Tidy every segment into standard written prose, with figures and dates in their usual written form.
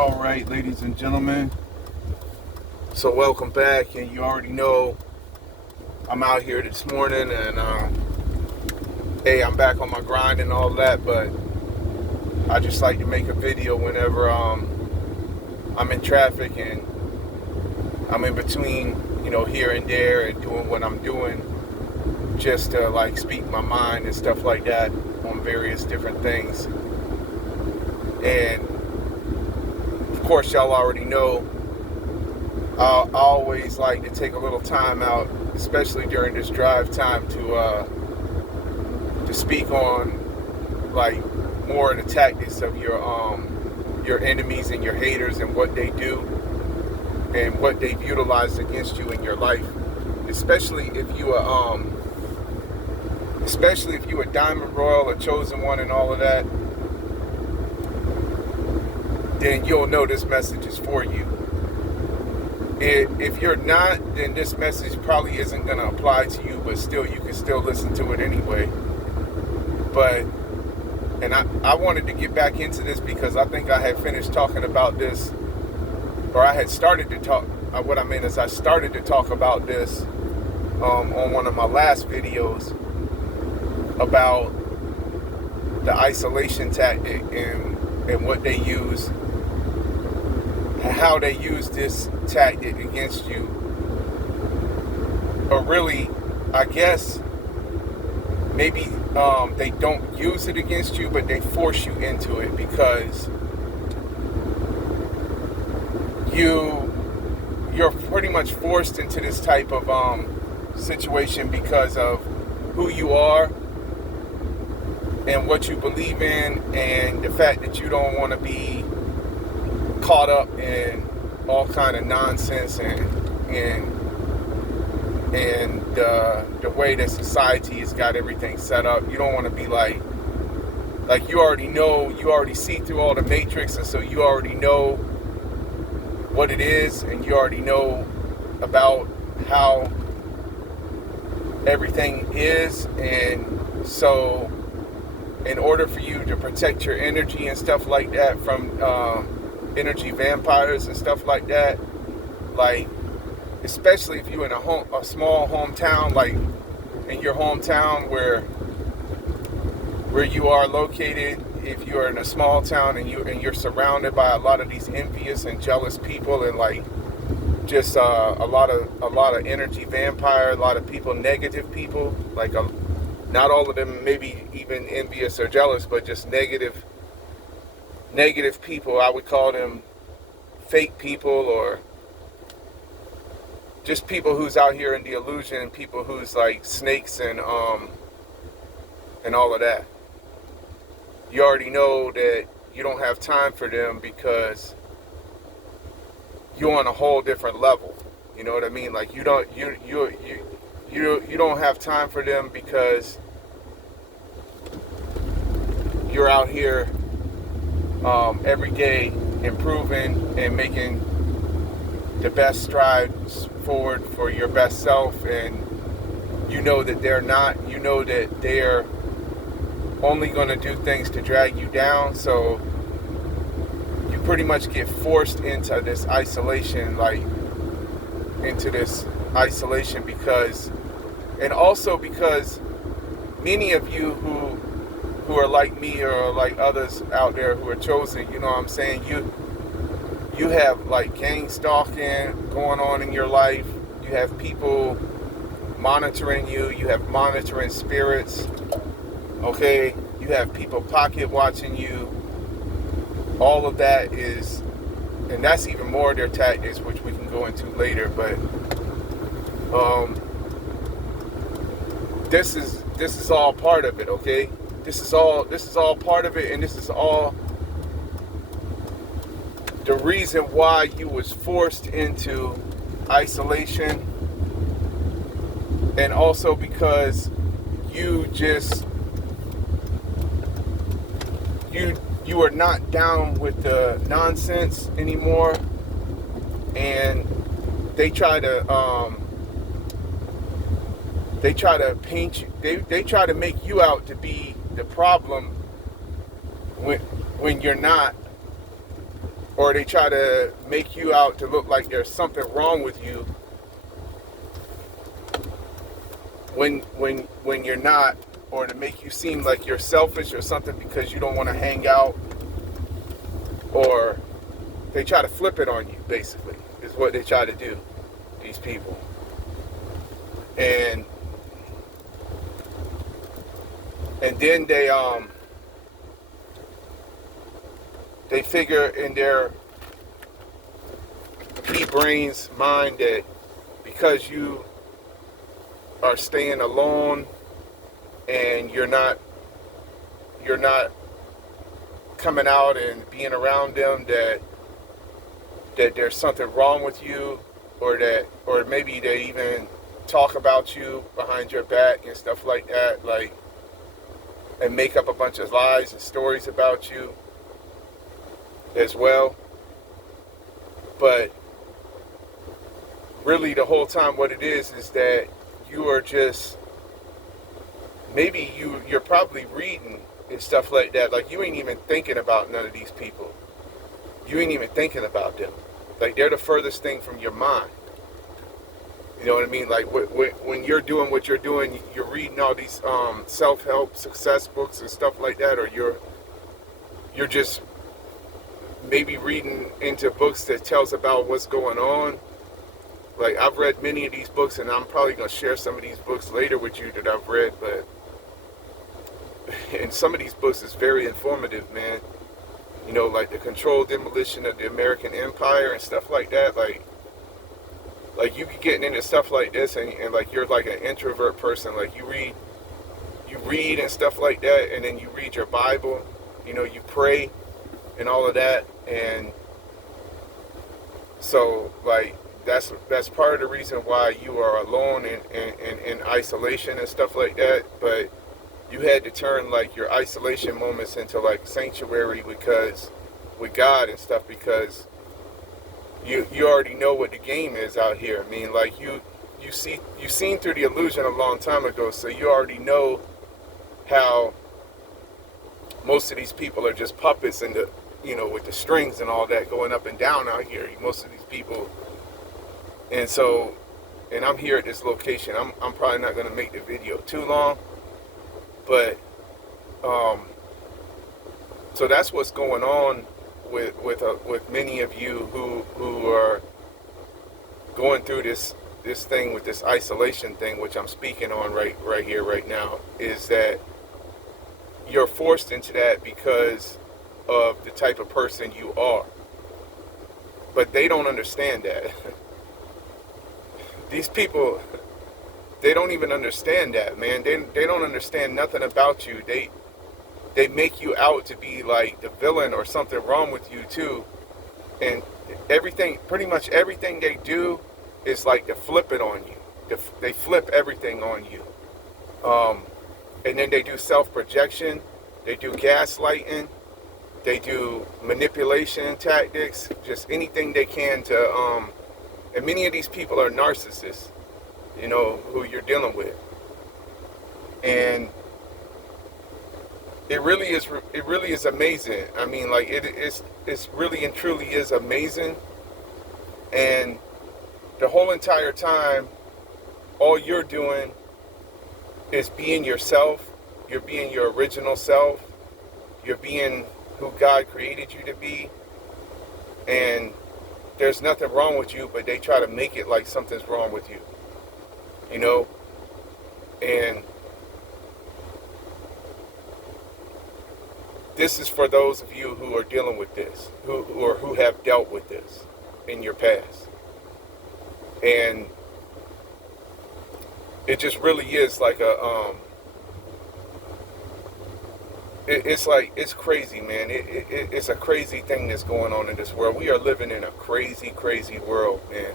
All right, ladies and gentlemen. So welcome back, and you already know I'm out here this morning, and hey, I'm back on my grind and all that. But I just like to make a video whenever I'm in traffic and I'm in between, here and there, and doing what I'm doing, just to like speak my mind and stuff like that on various different things. And of course, y'all already know I always like to take a little time out, especially during this drive time, to speak on like more of the tactics of your enemies and your haters and what they do and what they've utilized against you in your life, especially if you are Diamond Royal, a chosen one, and all of that. Then you'll know this message is for you. If you're not, then this message probably isn't going to apply to you, but still, you can still listen to it anyway. And I wanted to get back into this because I think I had finished talking about this, or I had started to talk, what I mean is I started to talk about this on one of my last videos about the isolation tactic and what they use, how they use this tactic against you. Or really, I guess maybe they don't use it against you, but they force you into it because you're pretty much forced into this type of situation because of who you are and what you believe in, and the fact that you don't want to be caught up in all kind of nonsense and the way that society has got everything set up. You don't want to be like you already see through all the matrix, and so you already know what it is, and you already know about how everything is. And so in order for you to protect your energy and stuff like that from energy vampires and stuff like that, like especially if you're in a small hometown, like in your hometown where you are located, if you're in a small town and you're surrounded by a lot of these envious and jealous people, and like just a lot of energy vampire, a lot of people, negative people, like not all of them maybe even envious or jealous, but just negative people. I would call them fake people, or just people who's out here in the illusion, people who's like snakes and all of that. You already know that you don't have time for them because you're on a whole different level. You know what I mean? Like you don't have time for them because you're out here every day improving and making the best strides forward for your best self, and you know that they're only going to do things to drag you down. So you pretty much get forced into this isolation, because, and also because many of you who are like me or like others out there who are chosen, you know what I'm saying, you have like gang stalking going on in your life. You have people monitoring you. You have monitoring spirits. Okay, you have people pocket watching you. All of that is, and that's even more of their tactics, which we can go into later. But this is all part of it. Okay, this is all part of it, and this is all the reason why you was forced into isolation, and also because you are not down with the nonsense anymore, and they try to paint you. They try to make you out to be the problem when you're not, or they try to make you out to look like there's something wrong with you when you're not, or to make you seem like you're selfish or something because you don't want to hang out, or they try to flip it on you, basically, is what they try to do, these people. And then they figure in their pea brain's mind that because you are staying alone and you're not coming out and being around them, that there's something wrong with you, or maybe they even talk about you behind your back and stuff like that, like, and make up a bunch of lies and stories about you as well. But really the whole time what it is that you are just, maybe you're probably reading and stuff like that, like you ain't even thinking about none of these people. You ain't even thinking about them. Like, they're the furthest thing from your mind. You know what I mean? Like, when you're doing what you're doing, you're reading all these self-help success books and stuff like that, or you're just maybe reading into books that tells about what's going on. Like, I've read many of these books, and I'm probably going to share some of these books later with you that I've read, but in some of these books is very informative, man. You know, like the controlled demolition of the American Empire and stuff like that. Like you be getting into stuff like this, and like you're like an introvert person. Like you read and stuff like that, and then you read your Bible. You know, you pray and all of that, and so like that's part of the reason why you are alone and in isolation and stuff like that. But you had to turn like your isolation moments into like sanctuary with God and stuff, because you already know what the game is out here. I mean, like you seen through the illusion a long time ago, so you already know how most of these people are just puppets and with the strings and all that going up and down out here. Most of these people, and I'm here at this location. I'm probably not going to make the video too long. But, so that's what's going on with many of you who are going through this thing with this isolation thing, which I'm speaking on right here, right now, is that you're forced into that because of the type of person you are. But they don't understand that. These people, they don't even understand that, man. They don't understand nothing about you. They make you out to be like the villain or something wrong with you too. And pretty much everything they do is like to flip it on you. They flip everything on you. And then they do self-projection. They do gaslighting. They do manipulation tactics. Just anything they can to, and many of these people are narcissists, who you're dealing with. And it really is amazing. I mean, like it's really and truly is amazing. And the whole entire time, all you're doing is being yourself. You're being your original self. You're being who God created you to be. And there's nothing wrong with you, but they try to make it like something's wrong with you. And this is for those of you who are dealing with this, who have dealt with this in your past. And it just really is like it's crazy, man. It's a crazy thing that's going on in this world. We are living in a crazy, crazy world, man.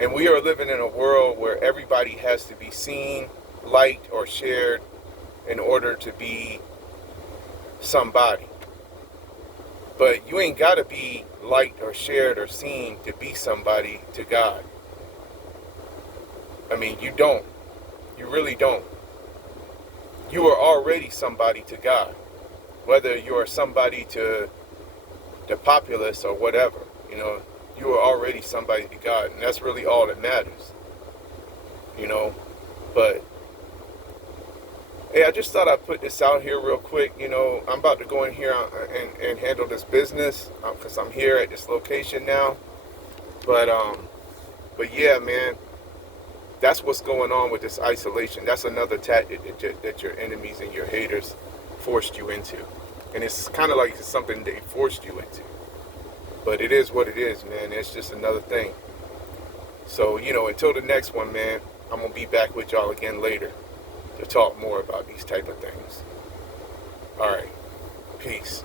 And we are living in a world where everybody has to be seen, liked, or shared in order to be somebody. But you ain't got to be liked or shared or seen to be somebody to God. I mean, you don't. You really don't. You are already somebody to God. Whether you are somebody to the populace or whatever. You know, you are already somebody to God, and that's really all that matters. You know, but hey, I just thought I'd put this out here real quick. You know, I'm about to go in here and handle this business because I'm here at this location now. But yeah, man, that's what's going on with this isolation. That's another tactic that your enemies and your haters forced you into. And it's kind of like it's something they forced you into. But it is what it is, man. It's just another thing. So, you know, until the next one, man, I'm going to be back with y'all again later to talk more about these type of things. All right. Peace.